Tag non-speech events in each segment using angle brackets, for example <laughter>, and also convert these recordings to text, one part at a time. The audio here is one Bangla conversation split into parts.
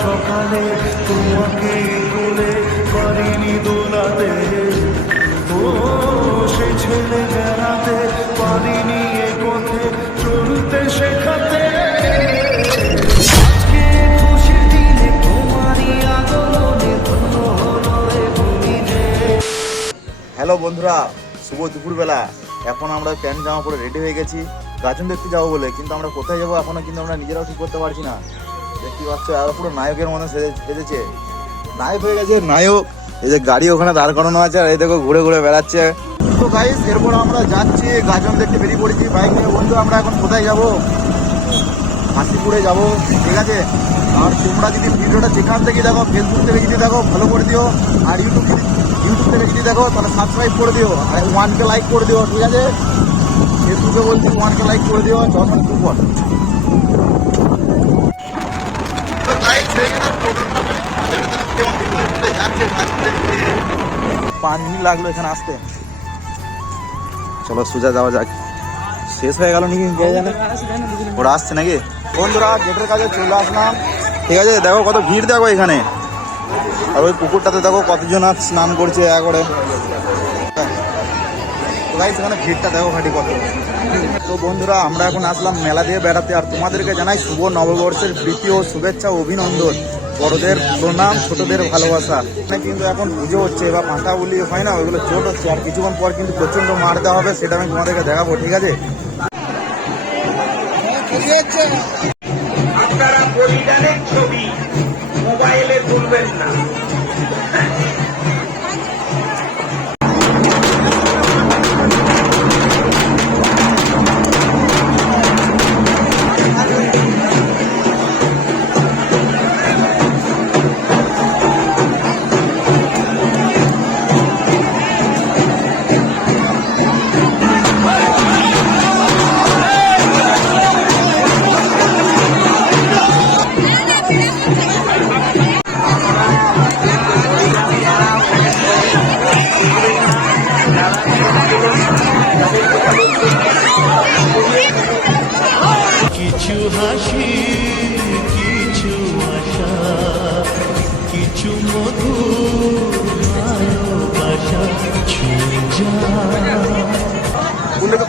সকালে তোমাকে কোলে পারিনি দোলাতে। ও, সে ছেলে বেড়াতে পারিনি এ পথে চলতে শেখাতে। হ্যালো বন্ধুরা, শুভ দুপুরবেলা। এখন আমরা প্যান্ট জামা পরে রেডি হয়ে গেছি। গাজন দেখতে যাব বলে, কিন্তু আমরা কোথায় যাব এখনও কিন্তু আমরা নিজেরাও ঠিক করতে পারছি না। দেখতে পাচ্ছ আর পুরো নায়কের সেজে- সেজেছে। নায়ক হয়ে গেছে নায়ক। এই যে গাড়ি ওখানে দাঁড় করানো আছে, আর এই দেখো ঘুরে ঘুরে বেড়াচ্ছে। তো গাইস এরপর আমরা যাচ্ছি, গাজন দেখতে বেরিয়ে পড়েছি। বাইক নিয়ে বন্ধু, আমরা এখন কোথায় যাব? হাসিপুরে যাব, ঠিক আছে? আর তোমরা যদি ভিডিওটা যেখান থেকে দেখো ফেসবুক থেকে যদি দেখো ফলো করে দিও। আর ইউটিউব ইউটিউব থেকে যদি দেখো, তাহলে সাবস্ক্রাইব করে দিও। আর ওয়ানকে লাইক করে দিও, ঠিক আছে? ফেসবুকে বলছি ওয়ানকে লাইক করে দিও, যখন সুপার পাঁচ লাগল এখানে আসতে। চলো সোজা যাওয়া যাক। শেষ হয়ে গেল নাকি? ওরা আসছে নাকি? বন্ধুরা, গেটের কাছে চলে আসলাম। ঠিক আছে, দেখো কত ভিড় দেখো এখানে। আর ওই পুকুরটাতে দেখো কতজন আর স্নান করছে গাইস এখানে ভিড়টা দেখো খাটি কত। তো বন্ধুরা, আমরা এখন আসলাম মেলা দিয়ে বেড়াতে। আর তোমাদেরকে জানাই শুভ নববর্ষের প্রীতি ও শুভেচ্ছা অভিনন্দন। বড়দের প্রণাম, ছোটদের ভালোবাসা। কিন্তু এখন পুজো হচ্ছে বা পাঁঠা বলি হয় না, ওইগুলো ছোট হচ্ছে। আর কিছুক্ষণ পর কিন্তু প্রচণ্ড মার দেওয়া হবে, সেটা আমি তোমাদেরকে দেখাবো, ঠিক আছে? আপনারা ছবি মোবাইলে তুলবেন না।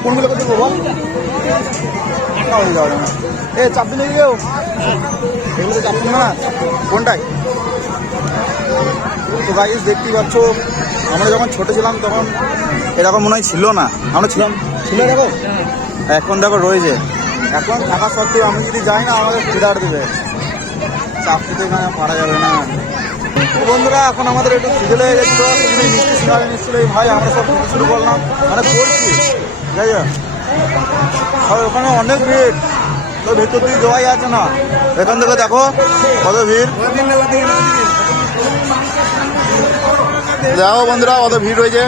কোনগুলো বল? হয়ে যাবে না এ এগুলো না। কোনটাই? তো গাইস দেখতেই পাচ্ছ আমরা যখন ছোট ছিলাম তখন এরকম মনে হয় ছিল না। আমরা ছিলাম ছিল দেখো এখন দেখো রয়েছে। এখন থাকা সত্ত্বেও আমি যদি যাই না আমাদের ফিরার দেবে। চাপতে তো এখানে পারা যাবে না। বন্ধুরা, এখন আমাদের একটু খিদে লেগে গেছিল মিষ্টি সিঙ্গারা নিচ্ছিল। এই ভাই, আমরা সব খেতে শুরু করলাম। মানে করছি, ঠিক আছে? আর ওখানে অনেক ভিড়। তো ভেতর দিয়ে দেওয়াই আছে না। এখান থেকে দেখো কত ভিড়। দেখো বন্ধুরা, কত ভিড় হয়েছে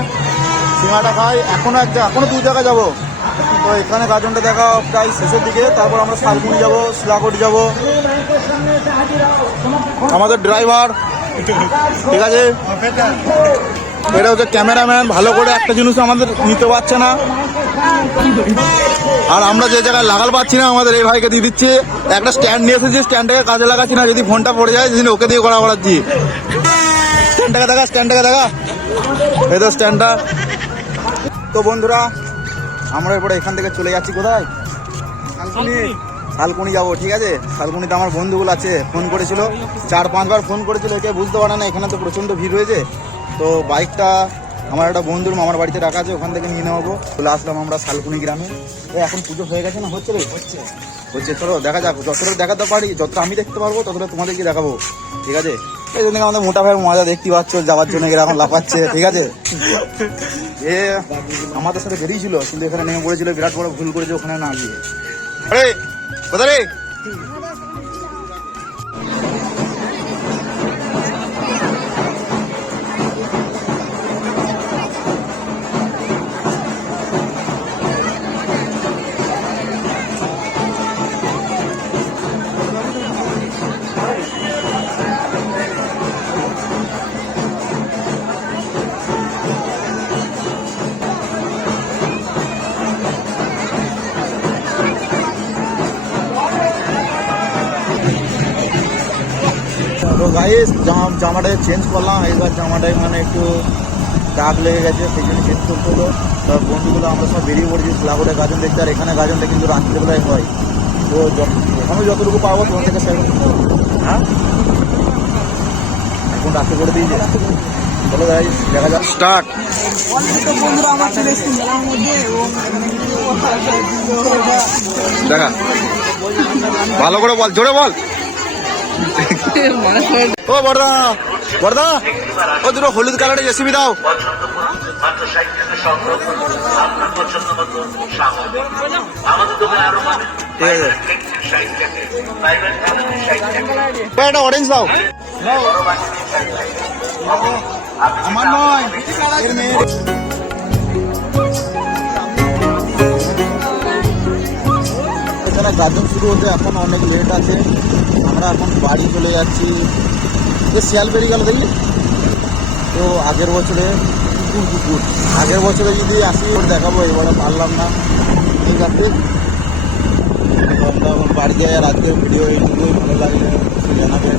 সিঙ্গাটা খাই। এখনও একটা এখনও দু জায়গায় যাব। তো এখানে গাজনটা দেখা প্রায় শেষের দিকে। তারপর আমরা শালকুনি যাব, শিলাকটি যাব। আমাদের ড্রাইভার, ঠিক আছে? এটা হচ্ছে ক্যামেরাম্যান, ভালো করে একটা জিনিস আমাদের নিতে পারছে না। আর আমরা যে জায়গায় লাগাল পাচ্ছি না, আমাদের এই ভাইকে দিয়ে দিচ্ছে। একটা স্ট্যান্ড নিয়ে এসেছি, স্ট্যান্ডটাকে কাজে লাগাচ্ছি না, যদি ফোনটা পড়ে যায়, সেদিন ওকে দিয়ে করা করাচ্ছি স্ট্যান্ডটাকে দেখা স্ট্যান্ডটাকে দেখা। এই তো স্ট্যান্ডটা। তো বন্ধুরা আমরা এরপরে এখান থেকে চলে যাচ্ছি কোথায়? শালকুনি। শালকুনি। যাব ঠিক আছে? শালকুনিতে আমার বন্ধুগুলো আছে ফোন করেছিল। চার পাঁচবার ফোন করেছিল একে বুঝতে পারে না এখানে তো প্রচণ্ড ভিড় রয়েছে তো বাইকটা আমার একটা বন্ধুর মামার বাড়িতে রাখা আছে ওখান থেকে নিয়ে নেব চলে আসলাম আমরা শালকুনি গ্রামে। এখন পুজো হয়ে গেছে না? হচ্ছে রে? হচ্ছে। হচ্ছে চলো, দেখা যাক। যতটা দেখাতে পারি, যতটা আমি দেখতে পারব, ততটা তোমাদেরকে দেখাবো। ঠিক আছে? এই জন্য আমাদের মোটা ভাইয়ের মজা দেখতে পাচ্ছ, যাওয়ার জন্য এখন লাফাচ্ছে, ঠিক আছে? এ, আমাদের সাথে বেরিয়েছিল, কিন্তু এখানে নেমে পড়েছিল, বিরাট বড় ভুল করেছে, ওখানে না গিয়ে। আরে, কোথায় রে? গাইস জামা জামাটা চেঞ্জ করলাম। এইবার জামাটায় মানে একটু দাগ লেগে গেছে, সেই জন্য চেঞ্জ করতে হলো। তার বন্ধুগুলো আমরা সব বেরিয়ে পড়েছি ফ্লাগরে গাজন দেখতে। আর এখানে গাজনটা কিন্তু রাত্রিবেলায় হয়। তো যত- এখনও যতটুকু পাবো, তোমার থেকে শেয়ার হ্যাঁ? এখন রাতে করে দিয়েছে। চলো গাইস দেখা যাক। স্টার্ট দেখা। ভালো করে বল, জোরে বল। <laughs> ও বড়দা বড়দা ও দুটো হলুদ কালারের জেসিবি দাও। মাত্র ষাট টাকা সংরক্ষণ আপনার গাজন শুরু হতে এখন অনেক লেট আছে। আমরা এখন বাড়ি চলে যাচ্ছি। যে শিয়াল বেরিয়ে গেল দেখলি? তো আগের বছরে কুকুর কুকুর আগের বছরে যদি আসি, ওর দেখাবো, এবারে পারলাম না। ঠিক আছে? এখন বাড়ি যাই আর আজকের ভিডিও এইটুকুই। ভালো লাগে জানাবেন।